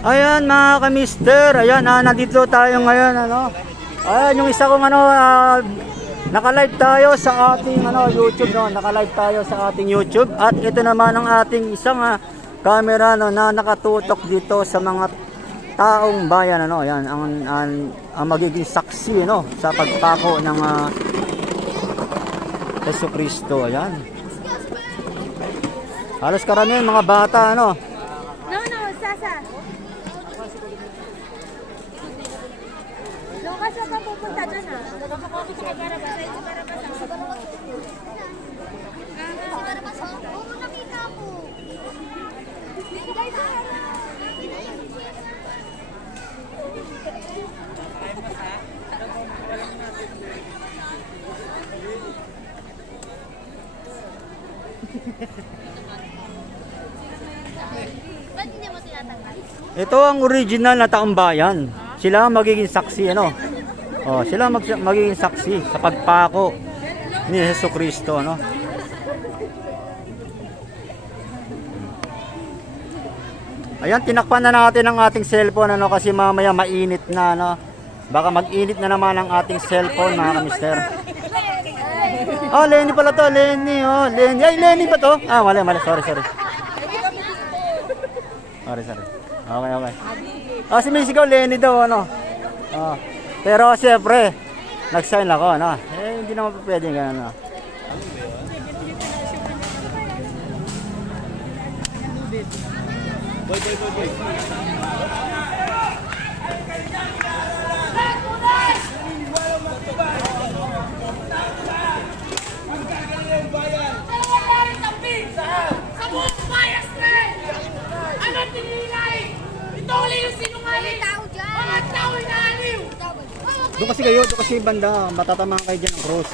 Ayan mga kamister, ayan nandito tayo ngayon ano. Ayan yung isa kong ano naka-live tayo sa ating YouTube no, naka-live tayo sa ating YouTube at ito naman ang ating isang camera no na nakatutok dito sa mga taong bayan ano. Ayan ang magiging saksi no sa pagpako ng Jesucristo. Ayan. Halos karamihan mga bata ano. Sasa. Lukas ka pupunta dyan ha. Nakakapapit sa Barabas. Sa Barabas. Sa Barabas. Oo, nakita ko. Ba't hindi mo tinatanggal? Ito ang original na taong bayan. Sila ang magiging saksi ano. Oh, sila magiging saksi sa pagpako ni Jesucristo no. Ayan, tinakpan na natin ang ating cellphone ano kasi mamaya mainit na no. Baka mag-init na naman ang ating cellphone mga kamister. Oh, Lenny pala to, Lenny oh, Lenny. Ay, Lenny ba to? Ah, mali, sorry. Sorry. Okay. Ah, si Misigaw, Lenny daw, ano. Ah, pero siyempre, nag-sign ako, ano. Eh, hindi naman pwede ganun, ano. Boy. Doon kasi banda, matatamaan kayo dyan ng cross.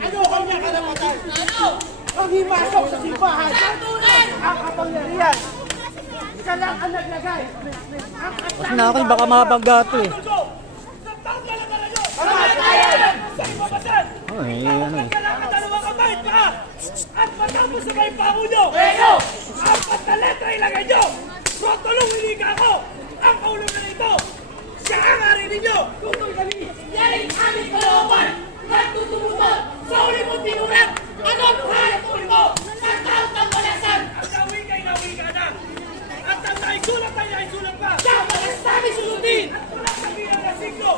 Ano kanya karapatan? Ano? Ang himasok sa simbahan. Ang kapangyarihan. Isa lang ang naglagay. Mas nakakil, baka mabanggato eh. Oh, eh, ano eh. At matapos sa may pango nyo. Apat na letra ilagay nyo. Rotolong hiliga ako. Ang ulo na ito. Siya ang hari ninyo. Tutol kami. Yan ang aming kalooban. Nagtutumutot sa uli mong tinurang. Ano ang buhay at uli mo? Sa taot ng balasan. Ang nawigay ka na. At ang naisulat ay naisulat pa. Siya magasabi sulutin. At walang sabihan na siglo.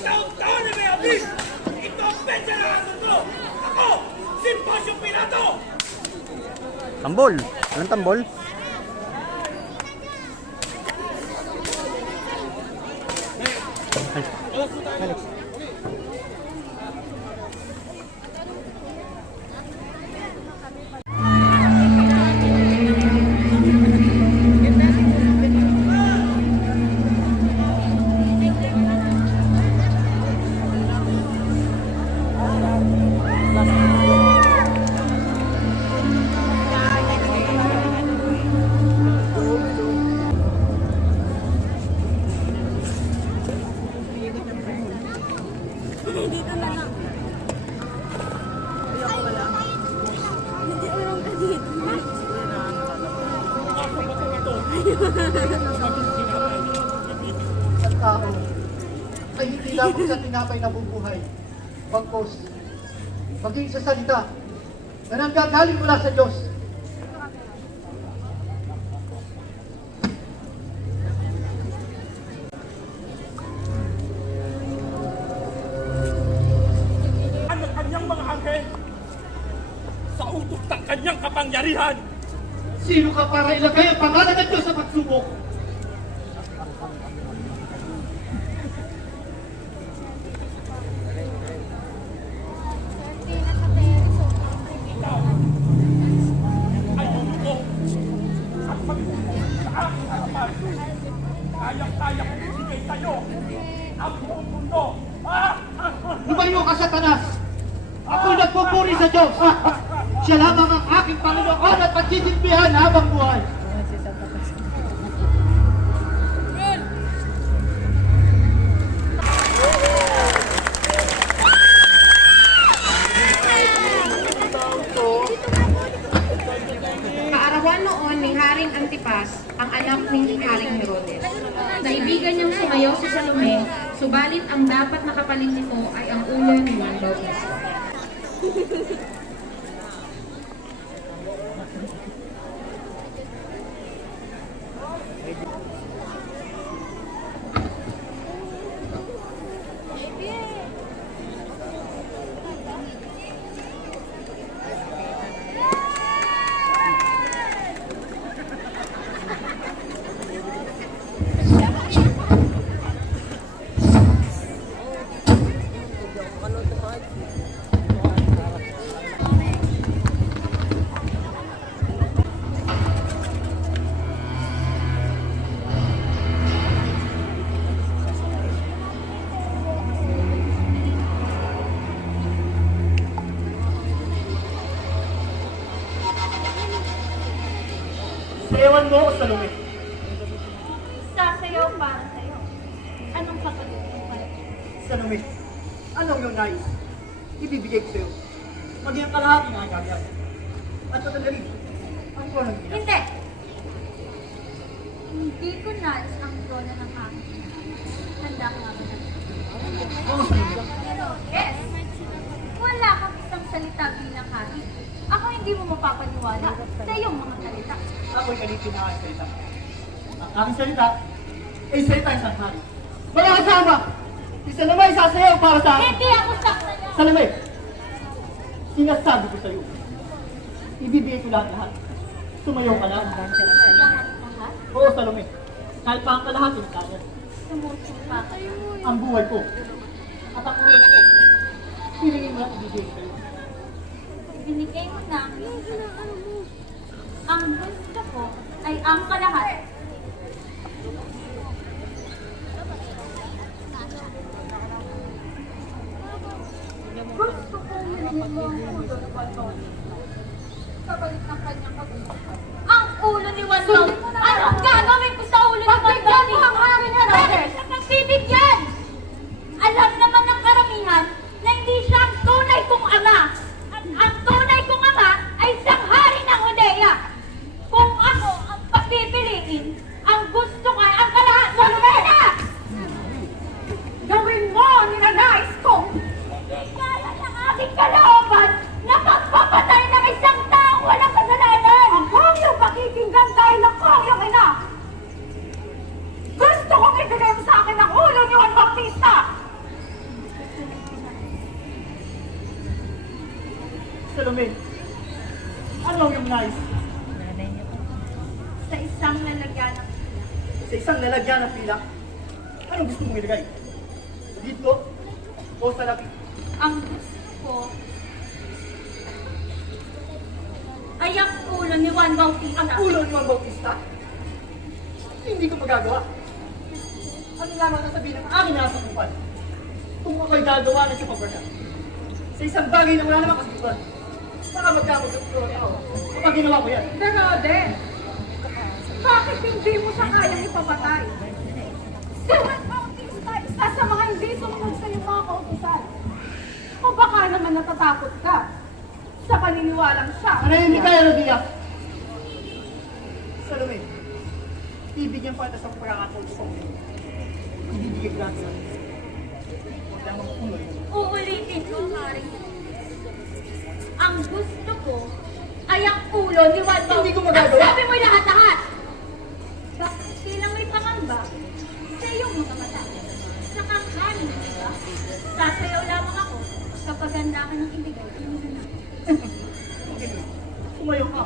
Taon-taon na may abis. Ito ang petsa na ang mundo. Ako, si Poncio Pilato. Tambol. Anong tambol? Alex. Dito na lang. Hindi ulang ka dito. Ang tao ay hindi lamang sa tinapay na bubuhay, bagkos maging sa salita na nanggagaling mula sa Diyos. kanyang kapangyarihan. Sino ka para ilagay ang pangalan ng Diyos sa pagsubok? Ayun ko. At pagtutulong sa aking harapan, kayang-kaya kong ibigay sa'yo ang buong mundo. Lumayo ka, Satanas! Ako'y nagpupuri sa Diyos! Siya lamang ang aking Panginoon at pagsisilbihan habang buhay! Kaarawan noon ni Haring Antipas, ang anak ni Haring Herodes. Naibigan niyang sumayaw si Salome, subalit ang dapat nakapalit nito ay ang ulo ni Juan Bautista. Sayawan mo ako, Salome. Sasayaw para sa'yo. Anong kapatid mo pala? Salome, anong iyong nais? Ibibigay ko sa'yo. Maging ang kalahati ng aking kagyan. At patandali, ang ko ng gina. Hindi! Hindi ko nais ang trono ng aking. Handa ko nga ba na? Oo, Salome. Yes! Wala kang isang salita bilang hari. Ako hindi mo mapapaniwala sa iyong mga salita. Ako'y kalitin na aking salita. Ang aking salita ay salita ng sanghari. Mga kasama! Si Salome ay sasayaw para sa akin. Hindi ako sasayaw! Salome, sinasabi ko sa'yo, ibibigay ko lahat. Sumayaw ka lang. Lahat-lahat? Oo, Salome. Kahit pa ang kalahati ng kanya. Sumusupa ka. Ang buhay ko. At ang ulo ko. Pinigin mo lang ibibigay ko sa'yo. Ibinigay mo na. Ang gusto ko ay ang kalahati. Gusto kong hilihin mo ang ulo ni Juan Bautista. Kabalik ng kanyang kagustuhan. Ang ulo ni Juan Bautista? Anong gagawin ko sa ulo ni Juan Bautista? Pagbigyan mo ang aming Herodes! Pagbibigyan! Alam naman ng karamihan na hindi siya ang tunay kong ama. At ang tunay kong ama ay sanghari ng Judea. Kung ako ang pagpipiliin, ang gusto ko ay ang kalahati. Salomena! Gawin mo ang ninanais ko! Kaya ng aking kalooban na magpapatay ng isang taong walang kasalanan! Ako ang iyong pakikinggan dahil ako ang iyong ina! Gusto kong ibigay mo sa akin ang ulo ni Juan Bautista! Salome, ano ang iyong nais? Sa isang lalagyan ng Sa isang lalagyan ng pila, anong gusto mong ilagay? Dito o sa labi? ang gusto ko ay ang ulo ni Juan Bautista. Ang ulo ni Juan Bautista? Hindi ko magagawa. Ano lamang nasabihin ng aking nasakupan? Kung ako'y gagawa ng sa paberna. Sa isang bagay na wala namang kasukupan. Baka magkamututuloy ako kapag ginawa ko yan. Herodes! Bakit hindi mo siya kayang ipapatay? Si Juan Bautista, isa sa mga hindi sumunod sa iyong mga kautusan. O baka naman natatakot ka sa paniniwalang siya. Manahimik ka, Herodias! Salome, ibigyan pa kita sa pagkakataon sa ulo. Ibibigay ko lang sila. Huwag lang makukuloy. Uulitin ko, Haring. Ang gusto ko ay ang ulo ni Juan Bautista. Hindi ko magagawa. Sabi mo lahat-lahat. Bakit bilang may pangamba sa iyong mga mata? Sa kakanin, di ba? Sasayaw lamang ako kapag handa ka ng ibigay. Tumayo ka.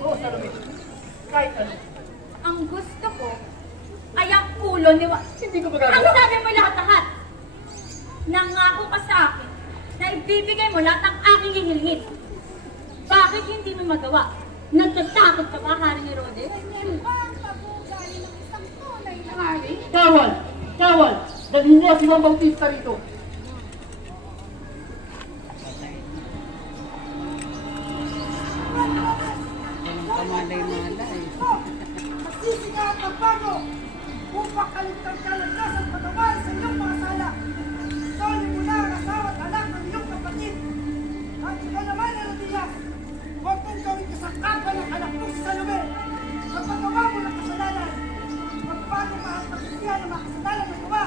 Oo, Salome. Kahit ano. Ang gusto ko ay ang ulo ni Hindi ko Ang magagawa. sabi mo lahat-lahat. Nangako ka sa akin na ibibigay mo lahat ng aking hihilhin. Bakit hindi mo magawa? Natatakot ka ba, Haring Herodes? Ganyan ba ang pag-uugali ng isang tunay na hari? Kawal! Kawal! Dalhin niya si Juan Bautista rito. Masisiga ang pagbago upang kaligtan ka ng Diyos at patawal sa iyong mga sala. Soli mo na ang asawa at anak ng iyong kapatid. At ikaw naman, Herodias, huwag mong gawin kasangkapan ng anak mo si Salome. Magpagawa mo ng kasalanan. Magbago ka ang pagsisiya ng mga kasalanan na gawa.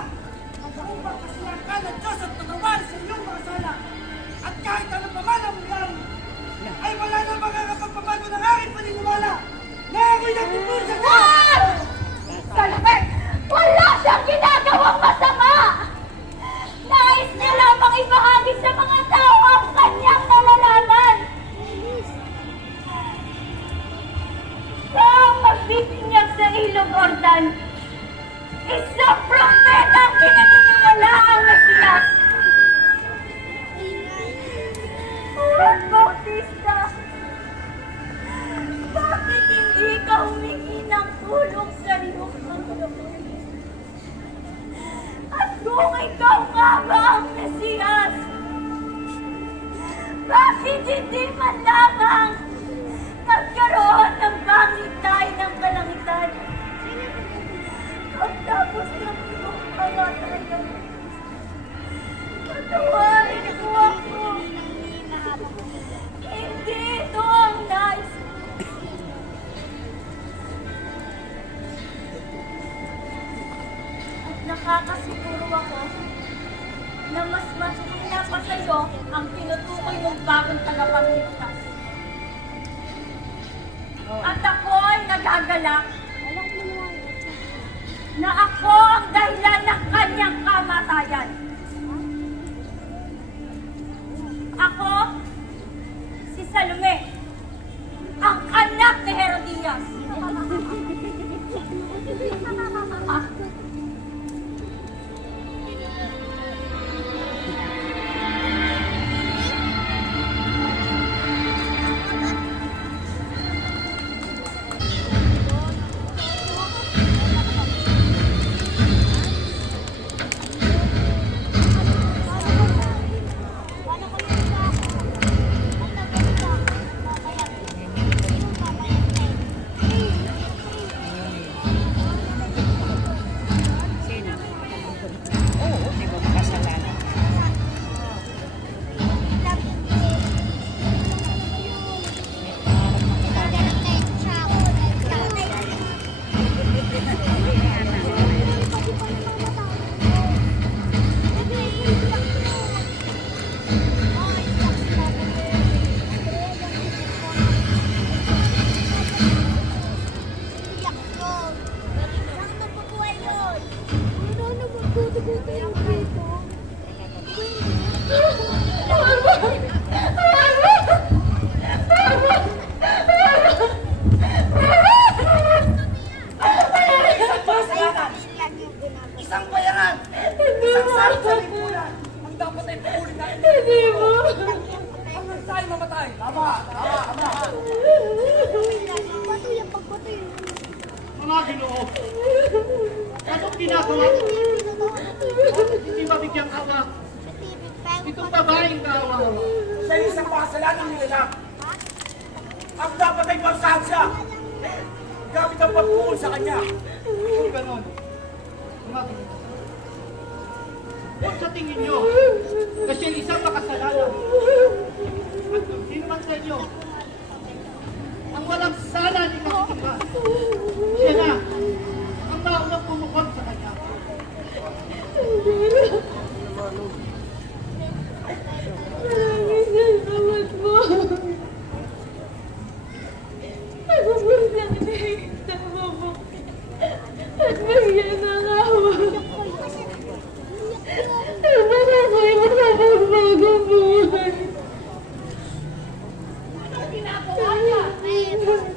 Magpaupang kasiyan ka ng Diyos at patawal sa iyong mga sala. At kahit ano pa man ang mangyari, ay wala na makakapagpabago ng aking paniniwala na ako'y nagpupur sa Diyos! Salome! Wala siyang ginagawang masama! Nais niya lamang ibahagi sa mga tao ang kanyang nalalaman! Sa magbibinyag sa ilog Ordan, isang propeta ang pinaniniwala ang Mesiyas! Juan Bautista! Bakit hindi ka humingi ng tulong sa iyong mga kapatid? At kung ikaw nga nga ba ang Mesiyas? Bakit hindi man lamang nagkaroon ng bangitay ng kalangitan? At tapos ng iyong kamatayan, patawarin mo ako. Hindi ito ang nais ko. At nakakasiguro ako na mas mahina pa sa'yo ang tinutukoy mong bagong tagapagligtas. At ako ay nagagalak na ako ang dahilan ng kanyang kamatayan. Ako, si Salome, ang anak ni Herodias. Isang bayaran! Isang sahod sa lipunan! Ang dapat ay pahuli natin! Hindi mo! Ang nagsahin mamatay! Tama! Tama! Mga Ginoo, anong ginagawa mo? Hindi mabigyan awa. Itong babaeng kaawa mo. Siya yung isang makasalanan nila. Ang dapat ay pagsahan siya! Gamit ang pagpukul sa kanya! Kung ganon, mga Ginoo, kung sa tingin nyo na siya isang makasalanan, at kung sino man sa inyo ang walang sala ni Kasikipa, siya na ang maunang pumukol sa kanya.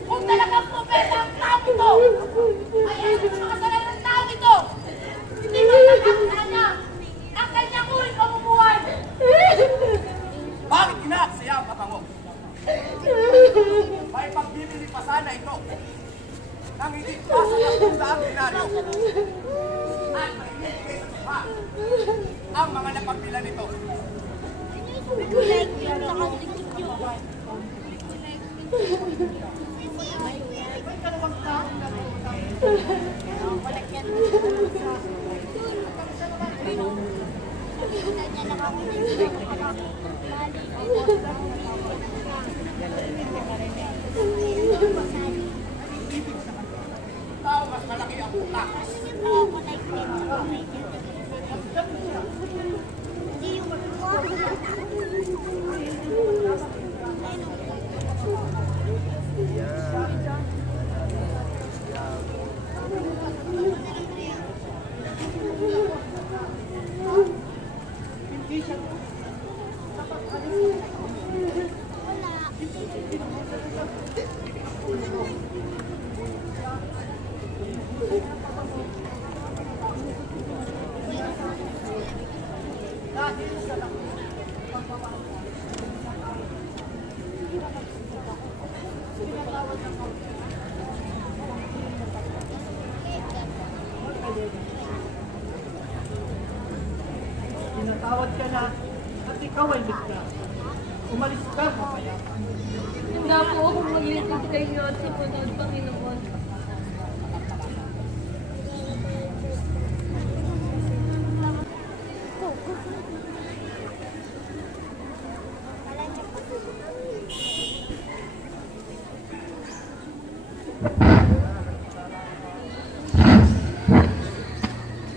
Kung talagang pumesa ang tao ito, ay ano sa makasalanan ng tao ito? Hindi mo nakakasalanan niya ang kanyang uling pamumuhay. Bakit kinaaksaya ang patango? May pagbibili pa sana ito nang hindi pasa ng pundaang dinaryo at maibigay sa tuha ang mga napagpila nito. May kalawang taong Tao mas malaki ang utak. hindi siya Pinatawad ka na at ikaw ay ligtas. Umalis ka, mapayapa. Handa po akong maglingkod sa inyo at sumunod, Panginoon.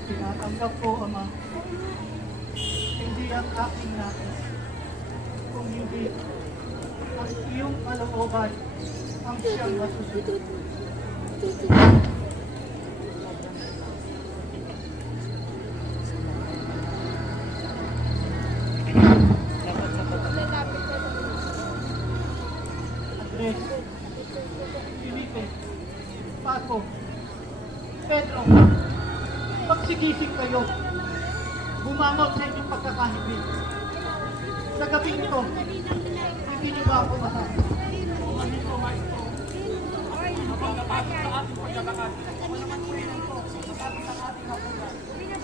Tinatanggap ko, Ama. Hindi ang aking nais. Kung hindi, ang iyong kalooban ang siyang masusunod. Andres, Felipe, Paco, Pedro, magsigising kayo. Bumamag sa inyong pagkakahibig. Sa gabi ito, hindi niyo ba ako mahal?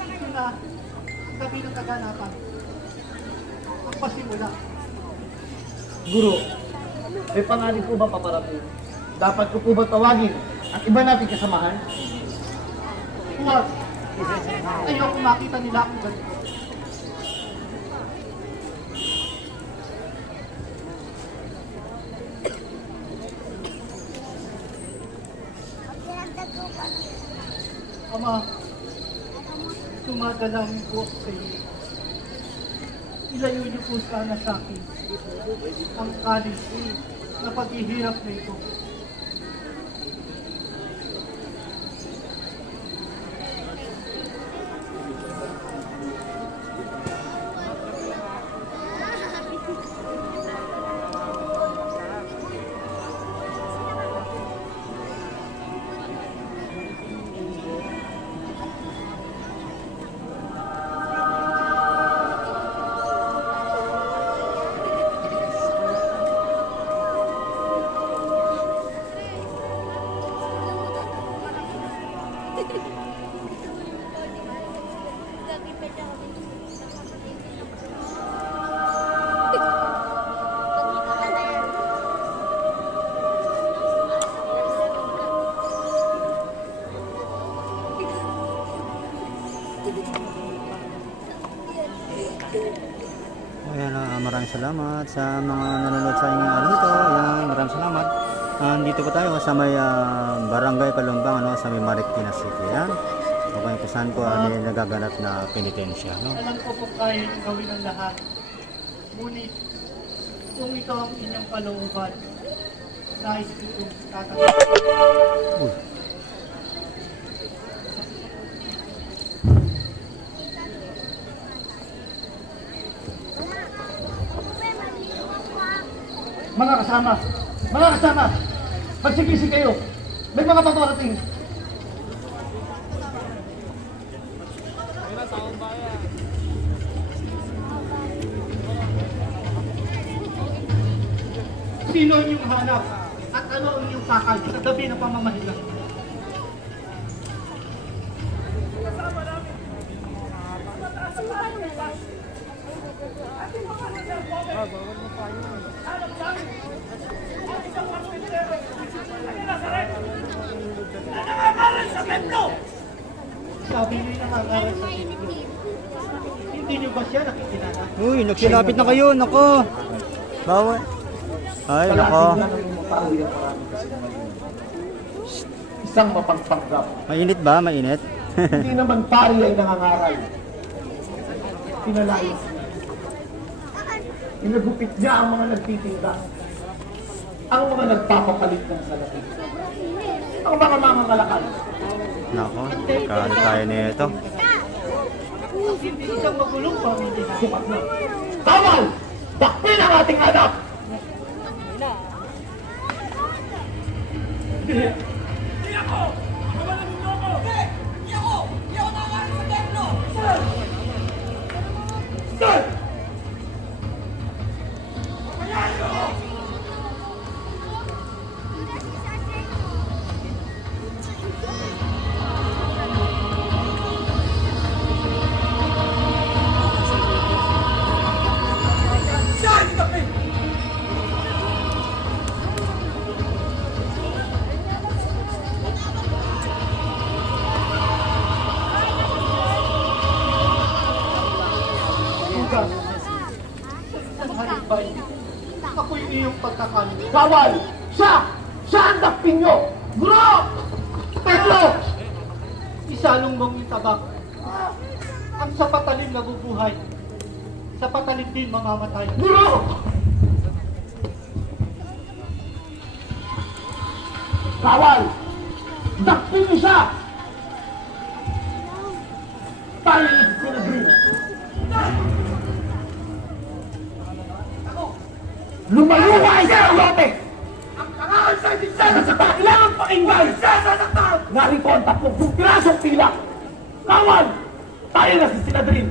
Ito na, ang gabi ng kaganapan. Ang pasimula. Guro, may pangalan po ba paparating? Dapat ko po ba tawagin ang iba nating kasamahan? Huwag. Ayoko makita nila akong ganito. Ama, tumadalangin po ako sa iyo. Ilayo niyo po sana sa akin ang kalis na paghihirap na ito. Ayan, maraming salamat sa mga nanonood sa inyong araw nito. Ayan, maraming salamat. Dito po tayo sa may Barangay Kalumbang, ano, sa may Marikina City. Ayan. O kung saan po may nagaganap na penitensya. No? Alam ko po kaya yung gawin ang lahat. Ngunit, kung ito ang inyong kalooban, nais ko itong tatanggap. Uy. Mga kasama, magsigising kayo. May mga paparating. Sino ang inyong hanap? At ano ang inyong sakal sa gabi ng pamamahilang? Nangangaral sa templo! Sabi niyo yung nangangaral sa templo. Hindi niyo ba siya nakikilala? Uy, nagsilapit na kayo. Nako. Bawal. Ay, nako. Isang mapagpanggap. Mainit ba? Mainit? Hindi naman pari ay nangangaral. Pinalayas niya. Inagupit niya ang mga nagtitinda. Ang mga nagpapapalit ng salapi. Ang mga mangangalakal. Nako. Kano tayo nito? Hindi isang magulong pamilya. Sukat na. Bawal! Dakpin ang ating anak! Hindi ako! Kawalan mo ako! Hindi ako! Hindi ako nangangaral sa templo! Sir! pagkakanin. Kawal! Siya! Siya ang dakpin nyo! Guro! Petro! Isalong mong itabak. Ang sa patalim nabubuhay. Sa patalim din mamamatay. Guro! Kawal! Dakpin niyo siya! Tayo na si Sinabrin! Lumayo ka isa, Lote! Ang kangahan sa hindi sana sa kailangan pakinggan! Sasasaktan! Narito ang 30 pirasong pila! Kawal! Tayo na si Sinadrin!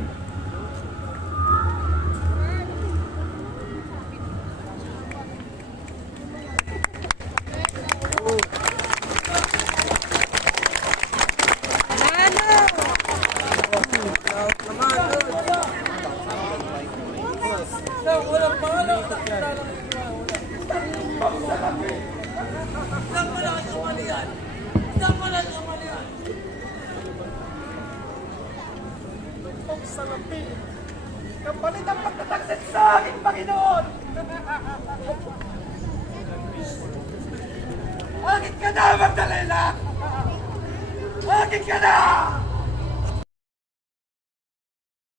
Kapalit ang pagtataksit sa aking Panginoon! Agit ka na, Magdalena! Agit ka na!